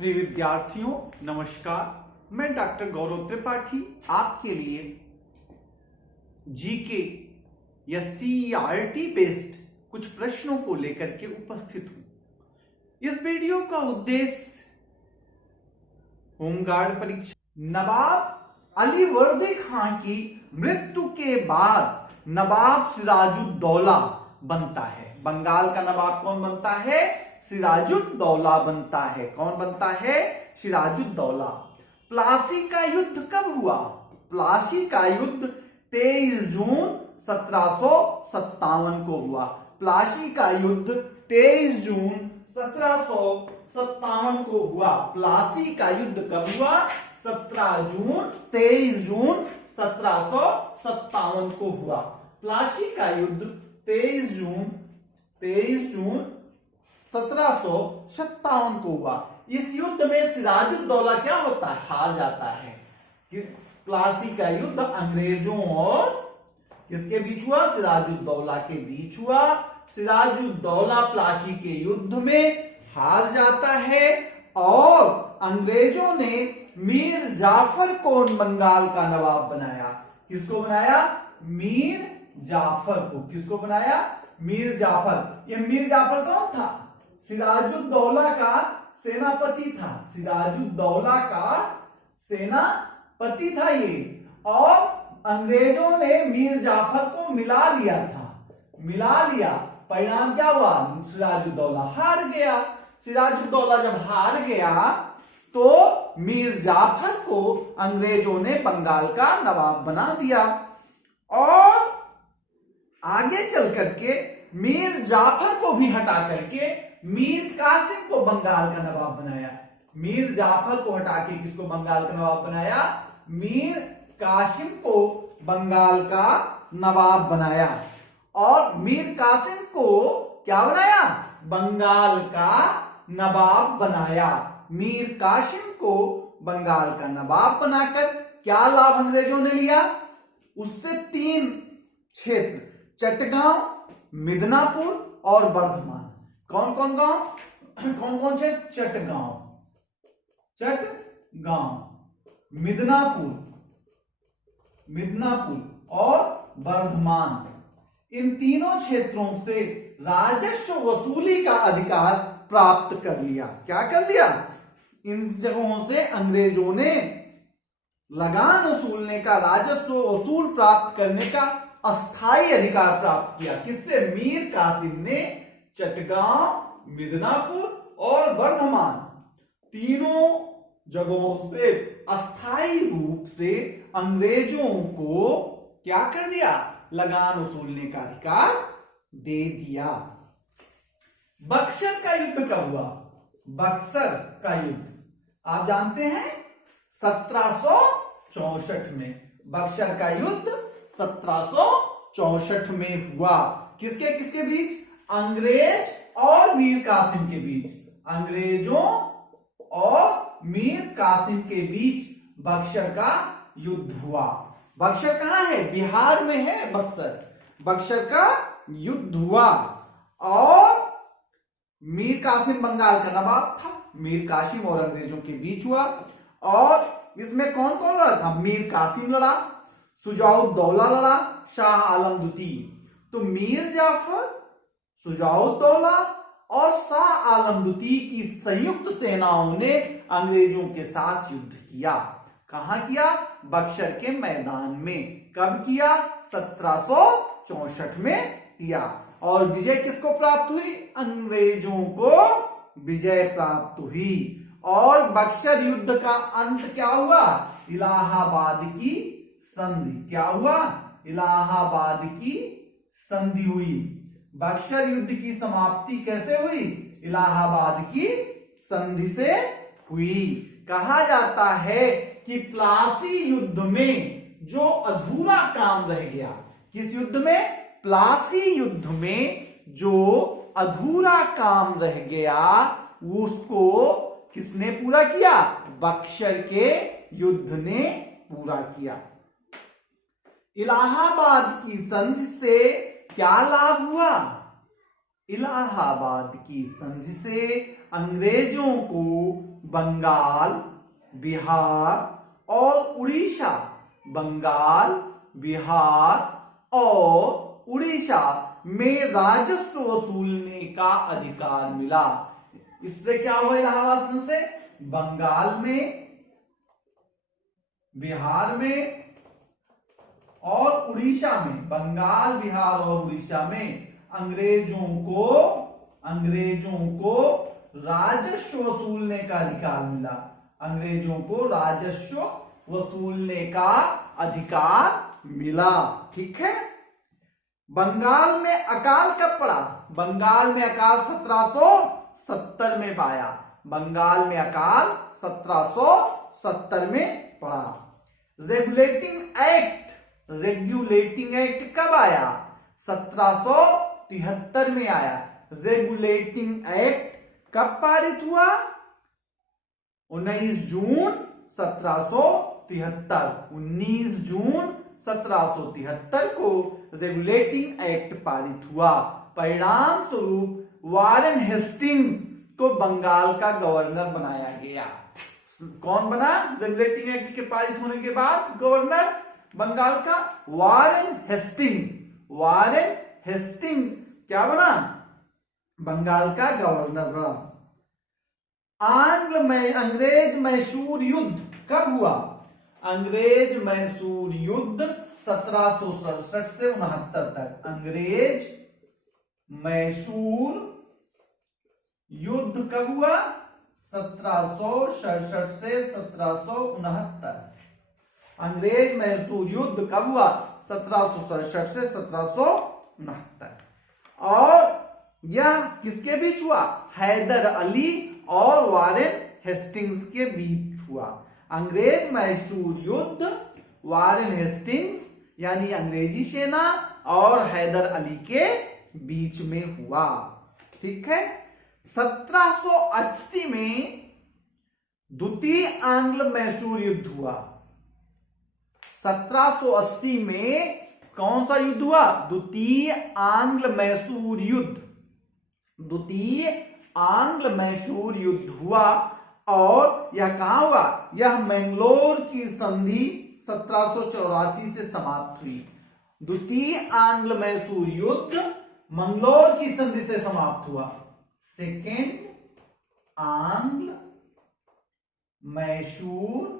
प्रिय विद्यार्थियों नमस्कार। मैं डॉक्टर गौरव त्रिपाठी आपके लिए जीके या सीईआरटी बेस्ड कुछ प्रश्नों को लेकर के उपस्थित हूं। इस वीडियो का उद्देश्य होमगार्ड परीक्षा, नवाब अली वर्दी खां की मृत्यु के बाद नवाब सिराजुद्दौला बनता है। बंगाल का नवाब कौन बनता है? सिराजुद्दौला बनता है। कौन बनता है? सिराजुद्दौला। प्लासी का युद्ध कब हुआ? प्लासी का युद्ध 23 जून 1757 को हुआ। प्लासी का युद्ध 23 जून 1757 को हुआ। प्लासी का युद्ध कब हुआ? 23 जून 1757 को हुआ। प्लासी का युद्ध 23 जून 1757 को हुआ। इस युद्ध में सिराजुद्दौला क्या होता है? हार जाता है। प्लासी का युद्ध अंग्रेजों और किसके बीच हुआ? सिराजुद्दौला के बीच हुआ। सिराजुद्दौला प्लासी के युद्ध में हार जाता है और अंग्रेजों ने मीर जाफर को बंगाल का नवाब बनाया। किसको बनाया? मीर जाफर को। किसको बनाया? मीर जाफर। ये मीर जाफर कौन था? सिराजुद्दौला का सेनापति था। सिराजुद्दौला का सेनापति था ये। और अंग्रेजों ने मीर जाफर को मिला लिया था। मिला लिया। परिणाम क्या हुआ? सिराजुद्दौला हार गया। सिराजुद्दौला जब हार गया तो मीर जाफर को अंग्रेजों ने बंगाल का नवाब बना दिया। और आगे चल करके मीर जाफर को भी हटा करके मीर कासिम को बंगाल का नवाब बनाया। मीर जाफर को हटा के किसको बंगाल का नवाब बनाया? मीर कासिम को बंगाल का नवाब बनाया। और मीर कासिम को क्या बनाया? बंगाल का नवाब बनाया। मीर कासिम को बंगाल का नवाब बनाकर क्या लाभ अंग्रेजों ने लिया? उससे 3 क्षेत्र, चटगांव, मिदनापुर और बर्धमान। कौन कौन गांव? कौन कौन से? चटगांव, मिदनापुर और बर्धमान। इन तीनों क्षेत्रों से राजस्व वसूली का अधिकार प्राप्त कर लिया। क्या कर लिया? इन जगहों से अंग्रेजों ने लगान वसूलने का, राजस्व वसूल प्राप्त करने का अस्थाई अधिकार प्राप्त किया। किससे? मीर कासिम ने चटगांव, मिदनापुर और बर्धमान तीनों जगहों से अस्थाई रूप से अंग्रेजों को क्या कर दिया? लगान वसूलने का अधिकार दे दिया। बक्सर का युद्ध कब हुआ? बक्सर का युद्ध आप जानते हैं 1764 में। बक्सर का युद्ध 1764 में हुआ। किसके किसके बीच? अंग्रेज और मीर कासिम के बीच। अंग्रेजों और मीर कासिम के बीच बक्सर का युद्ध हुआ। बक्सर कहां है? बिहार में है बक्सर। बक्सर का युद्ध हुआ और मीर कासिम बंगाल का नवाब था। मीर कासिम और अंग्रेजों के बीच हुआ। और इसमें कौन कौन लड़ा था? मीर कासिम लड़ा, शुजाउद्दौला लड़ा, शाह आलम द्वितीय। तो मीर जाफर, शुजाउद्दौला और शाह आलम द्वितीय की संयुक्त सेनाओं ने अंग्रेजों के साथ युद्ध किया। कहां किया? बक्सर के मैदान में। कब किया? 1764 में किया। और विजय किसको प्राप्त हुई? अंग्रेजों को विजय प्राप्त हुई। और बक्सर युद्ध का अंत क्या हुआ? इलाहाबाद की संधि। क्या हुआ? इलाहाबाद की संधि हुई। बक्सर युद्ध की समाप्ति कैसे हुई? इलाहाबाद की संधि से हुई। कहा जाता है कि प्लासी युद्ध में जो अधूरा काम रह गया, किस युद्ध में? प्लासी युद्ध में जो अधूरा काम रह गया उसको किसने पूरा किया? बक्सर के युद्ध ने पूरा किया। इलाहाबाद की संधि से क्या लाभ हुआ? इलाहाबाद की संधि से अंग्रेजों को बंगाल, बिहार और उड़ीसा, बंगाल, बिहार और उड़ीसा में राजस्व वसूलने का अधिकार मिला। इससे क्या हुआ? इलाहाबाद संधि से बंगाल में, बिहार में और उड़ीसा में, बंगाल, बिहार और उड़ीसा में अंग्रेजों को राजस्व वसूलने का अधिकार मिला। अंग्रेजों को राजस्व वसूलने का अधिकार मिला। ठीक है। बंगाल में अकाल कब पड़ा? बंगाल में अकाल 1770 में पाया। बंगाल में अकाल 1770 में पड़ा। रेगुलेटिंग एक्ट कब आया? 1773 में आया। रेगुलेटिंग एक्ट कब पारित हुआ? 19 जून 1773। 19 जून 1773 को रेगुलेटिंग एक्ट पारित हुआ। परिणाम स्वरूप वारेन हेस्टिंग्स को बंगाल का गवर्नर बनाया गया। कौन बना रेगुलेटिंग एक्ट के पारित होने के बाद गवर्नर बंगाल का? Warren Hastings. वारेन हेस्टिंग्स क्या बना? बंगाल का गवर्नर बना। अंग्रेज मैसूर युद्ध कब हुआ? अंग्रेज मैसूर युद्ध 1767 से 69 तक। अंग्रेज मैसूर युद्ध कब हुआ? 1767 से 1769। अंग्रेज मैसूर युद्ध कब हुआ? 1767 से 1769। और यह किसके बीच हुआ? हैदर अली और वारेन हेस्टिंग्स के बीच हुआ। अंग्रेज मैसूर युद्ध वारेन हेस्टिंग्स यानी अंग्रेजी सेना और हैदर अली के बीच में हुआ। ठीक है। 1780 में द्वितीय आंग्ल मैसूर युद्ध हुआ। 1780 में कौन सा युद्ध हुआ? द्वितीय आंग्ल मैसूर युद्ध। द्वितीय आंग्ल मैसूर युद्ध हुआ। और यह कहां हुआ? यह मैंगलोर की संधि 1784 से समाप्त हुई। द्वितीय आंग्ल मैसूर युद्ध मंगलोर की संधि से समाप्त हुआ। सेकेंड आंग्ल मैसूर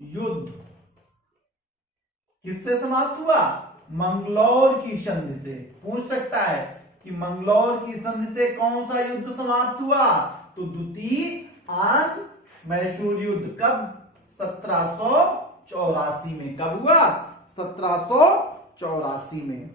युद्ध किससे समाप्त हुआ? मंगलोर की संधि से। पूछ सकता है कि मंगलोर की संधि से कौन सा युद्ध समाप्त हुआ? तो द्वितीय आंग्ल मैसूर युद्ध कब? 1784 में। कब हुआ? 1784 में।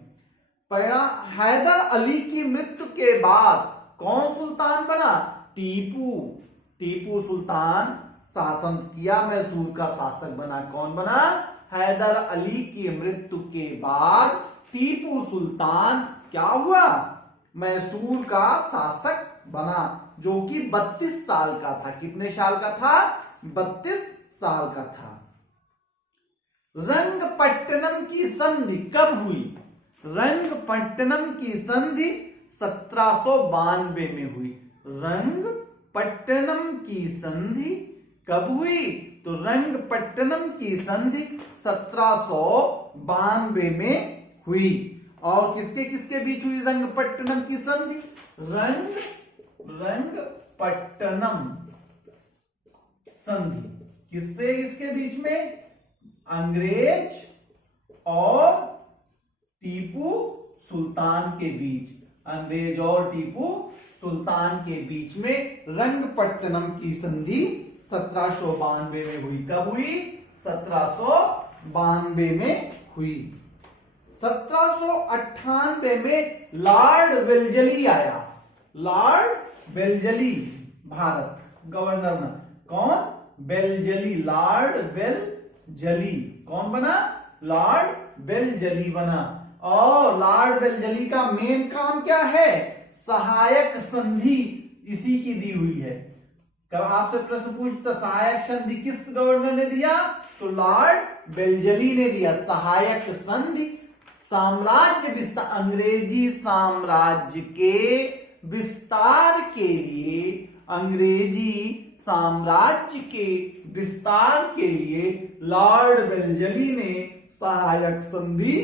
हैदर अली की मृत्यु के बाद कौन सुल्तान बना? टीपू। टीपू सुल्तान शासन किया, मैसूर का शासक बना। कौन बना? हैदर अली की मृत्यु के बाद टीपू सुल्तान क्या हुआ? मैसूर का शासक बना, जो कि 32 साल का था। कितने साल का था? 32 साल का था। रंगपट्टनम की संधि कब हुई? रंगपट्टनम की संधि 1792 में हुई। रंगपट्टनम की संधि कब हुई? तो रंगपट्टनम की संधि 1792 में हुई। और किसके किसके बीच हुई रंगपट्टनम की संधि? रंगपट्टनम संधि किससे इसके बीच में? अंग्रेज और टीपू सुल्तान के बीच। अंग्रेज और टीपू सुल्तान के बीच में रंगपट्टनम की संधि 1792 में हुई। कब हुई? 1792 में हुई। 1798 में लॉर्ड वेल्जली आया। लॉर्ड वेल्जली भारत गवर्नर ना। कौन? वेल्जली। लॉर्ड वेल्जली कौन बना? लॉर्ड वेल्जली बना। और लॉर्ड वेल्जली का मेन काम क्या है? सहायक संधि इसी की दी हुई है। कब आपसे प्रश्न पूछता सहायक संधि किस गवर्नर ने दिया? तो लॉर्ड वेल्जली ने दिया। सहायक संधि साम्राज्य विस्तार, अंग्रेजी साम्राज्य के विस्तार के लिए, अंग्रेजी साम्राज्य के विस्तार के लिए लॉर्ड वेल्जली ने सहायक संधि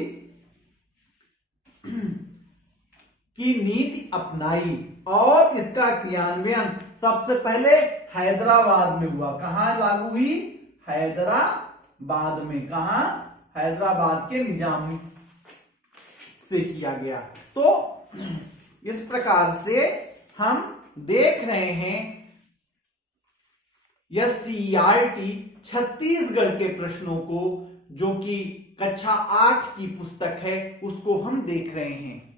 की नीति अपनाई और इसका क्रियान्वयन सबसे पहले हैदराबाद में हुआ। कहां लागू हुई? हैदराबाद में। कहां? हैदराबाद के निजाम से किया गया। तो इस प्रकार से हम देख रहे हैं SCERT छत्तीसगढ़ के प्रश्नों को, जो कि कक्षा 8 की पुस्तक है, उसको हम देख रहे हैं।